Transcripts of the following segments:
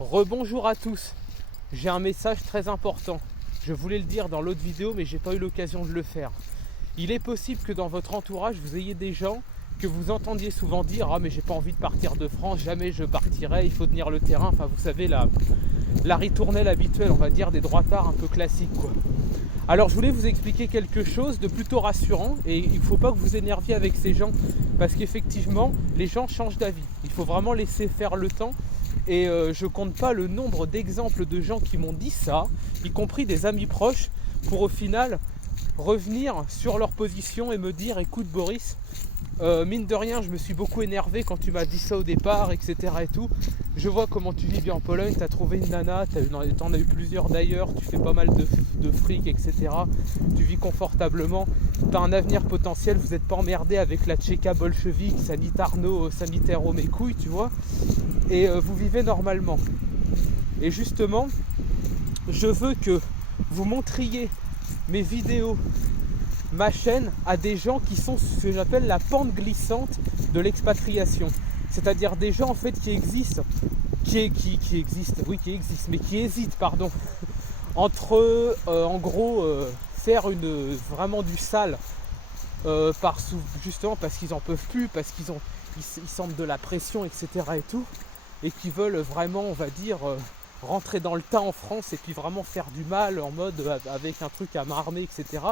Rebonjour à tous, j'ai un message très important. Je voulais le dire dans l'autre vidéo mais j'ai pas eu l'occasion de le faire. Il est possible que dans votre entourage vous ayez des gens que vous entendiez souvent dire « Ah mais j'ai pas envie de partir de France, jamais je partirai, il faut tenir le terrain ». Enfin vous savez la ritournelle habituelle, on va dire, des droitards un peu classiques quoi. Alors je voulais vous expliquer quelque chose de plutôt rassurant et il ne faut pas que vous énerviez avec ces gens parce qu'effectivement les gens changent d'avis. Il faut vraiment laisser faire le temps. Et je compte pas le nombre d'exemples de gens qui m'ont dit ça, y compris des amis proches, pour au final revenir sur leur position et me dire « Écoute Boris, mine de rien, je me suis beaucoup énervé quand tu m'as dit ça au départ, etc. et tout. Je vois comment tu vis bien en Pologne, tu as trouvé une nana, t'en as eu plusieurs d'ailleurs, tu fais pas mal de fric, etc. Tu vis confortablement, tu as un avenir potentiel, vous n'êtes pas emmerdé avec la Tchéka bolchevique, sanitaire mes couilles, tu vois. Et vous vivez normalement. Et justement, je veux que vous montriez mes vidéos, ma chaîne, à des gens qui sont ce que j'appelle la pente glissante de l'expatriation. C'est-à-dire des gens en fait qui existent, mais qui hésitent, pardon, entre en gros faire vraiment du sale, justement parce qu'ils en peuvent plus, parce qu'ils sentent de la pression, etc. et tout, et qui veulent vraiment, on va dire, rentrer dans le tas en France et puis vraiment faire du mal en mode avec un truc à main armée, etc.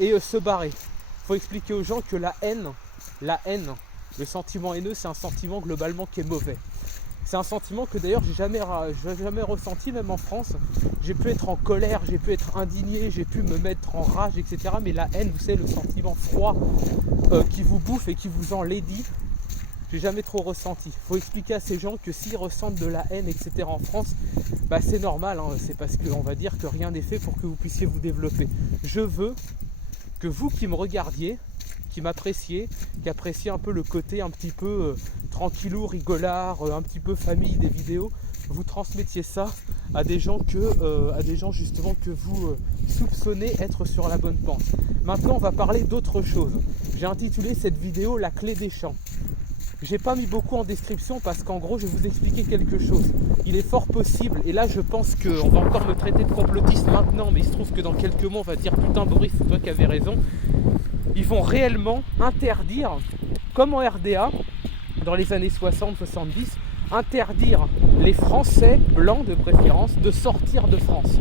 et se barrer. Il faut expliquer aux gens que la haine, le sentiment haineux, c'est un sentiment globalement qui est mauvais. C'est un sentiment que d'ailleurs j'ai jamais ressenti, même en France. J'ai pu être en colère, j'ai pu être indigné, j'ai pu me mettre en rage, etc. Mais la haine, vous savez, le sentiment froid qui vous bouffe et qui vous enlaidit, j'ai jamais trop ressenti. Il faut expliquer à ces gens que s'ils ressentent de la haine, etc. en France, bah c'est normal, hein. C'est parce qu'on va dire que rien n'est fait pour que vous puissiez vous développer. Je veux que vous qui me regardiez, qui m'appréciez, qui appréciez un peu le côté un petit peu tranquillou, rigolard, un petit peu famille des vidéos, vous transmettiez ça à des gens justement que vous soupçonnez être sur la bonne pente. Maintenant on va parler d'autre chose. J'ai intitulé cette vidéo La clé des champs. J'ai pas mis beaucoup en description parce qu'en gros je vais vous expliquer quelque chose. Il est fort possible, et là je pense qu'on va encore me traiter de complotiste maintenant, mais il se trouve que dans quelques mois on va dire putain Boris, c'est toi qui avais raison. Ils vont réellement interdire, comme en RDA, dans les années 60-70, interdire les Français, blancs de préférence, de sortir de France.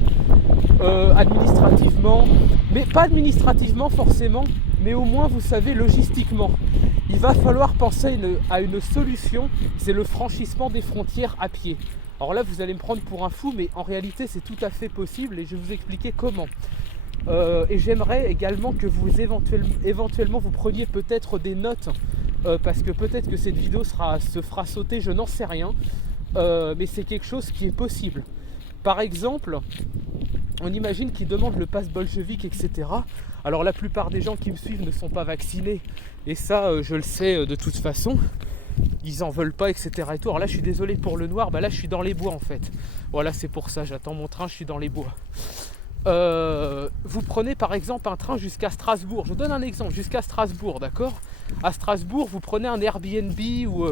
Administrativement, mais pas administrativement forcément, mais au moins vous savez logistiquement. Il va falloir penser à une solution, c'est le franchissement des frontières à pied. Alors là vous allez me prendre pour un fou, mais en réalité c'est tout à fait possible et je vais vous expliquer comment. Et j'aimerais également que vous éventuellement vous preniez peut-être des notes, parce que peut-être que cette vidéo se fera sauter, je n'en sais rien, mais c'est quelque chose qui est possible. Par exemple, on imagine qu'ils demandent le pass bolchevique, etc. Alors la plupart des gens qui me suivent ne sont pas vaccinés, et ça je le sais de toute façon, ils en veulent pas, etc. et tout. Alors là je suis désolé pour le noir, bah là je suis dans les bois en fait. Voilà, c'est pour ça, j'attends mon train, je suis dans les bois. Vous prenez par exemple un train jusqu'à Strasbourg. Je vous donne un exemple, jusqu'à Strasbourg, d'accord. À Strasbourg, vous prenez un Airbnb ou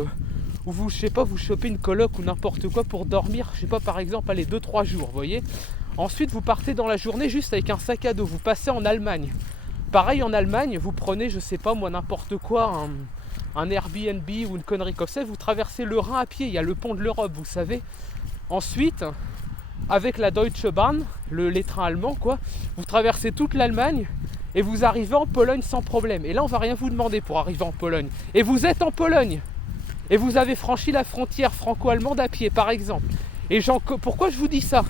vous, je sais pas, vous chopez une coloc ou n'importe quoi pour dormir, je sais pas, par exemple, allez, 2-3 jours, vous voyez. Ensuite, vous partez dans la journée juste avec un sac à dos, vous passez en Allemagne. Pareil, en Allemagne, vous prenez, je sais pas moi, n'importe quoi, un Airbnb ou une connerie comme ça, vous traversez le Rhin à pied, il y a le pont de l'Europe, vous savez. Ensuite, avec la Deutsche Bahn, les trains allemands quoi, vous traversez toute l'Allemagne et vous arrivez en Pologne sans problème. Et là on va rien vous demander pour arriver en Pologne. Et vous êtes en Pologne et vous avez franchi la frontière franco-allemande à pied par exemple. Et pourquoi je vous dis ça?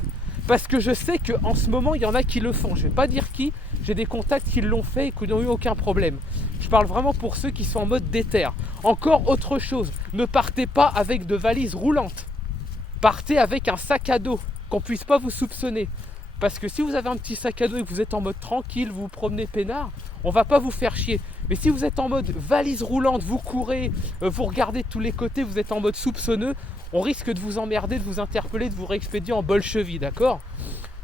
Parce que je sais qu'en ce moment il y en a qui le font. Je vais pas dire qui, j'ai des contacts qui l'ont fait et qui n'ont eu aucun problème. Je parle vraiment pour ceux qui sont en mode déter. Encore autre chose, ne partez pas avec de valises roulantes. Partez avec un sac à dos, qu'on puisse pas vous soupçonner. Parce que si vous avez un petit sac à dos et que vous êtes en mode tranquille, vous vous promenez peinard, on va pas vous faire chier. Mais si vous êtes en mode valise roulante, vous courez, vous regardez de tous les côtés, vous êtes en mode soupçonneux, on risque de vous emmerder, de vous interpeller, de vous réexpédier en bolchevique, d'accord?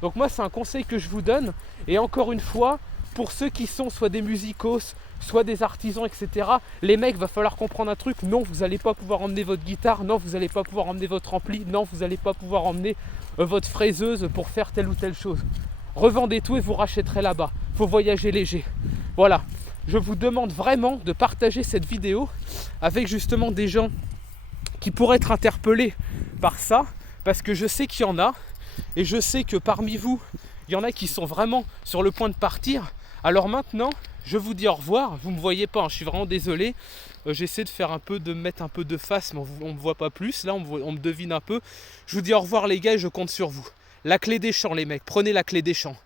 Donc moi c'est un conseil que je vous donne. Et encore une fois, pour ceux qui sont soit des musicos, soit des artisans, etc. Les mecs, va falloir comprendre un truc. Non, vous n'allez pas pouvoir emmener votre guitare. Non, vous n'allez pas pouvoir emmener votre ampli. Non, vous n'allez pas pouvoir emmener votre fraiseuse pour faire telle ou telle chose. Revendez tout et vous rachèterez là-bas. Faut voyager léger. Voilà. Je vous demande vraiment de partager cette vidéo avec justement des gens qui pourraient être interpellés par ça, parce que je sais qu'il y en a, et je sais que parmi vous, il y en a qui sont vraiment sur le point de partir. Alors maintenant, je vous dis au revoir. Vous ne me voyez pas, hein, je suis vraiment désolé. J'essaie de faire de mettre un peu de face, mais on ne me voit pas plus. Là, on me devine un peu. Je vous dis au revoir les gars et je compte sur vous. La clé des champs les mecs, prenez la clé des champs.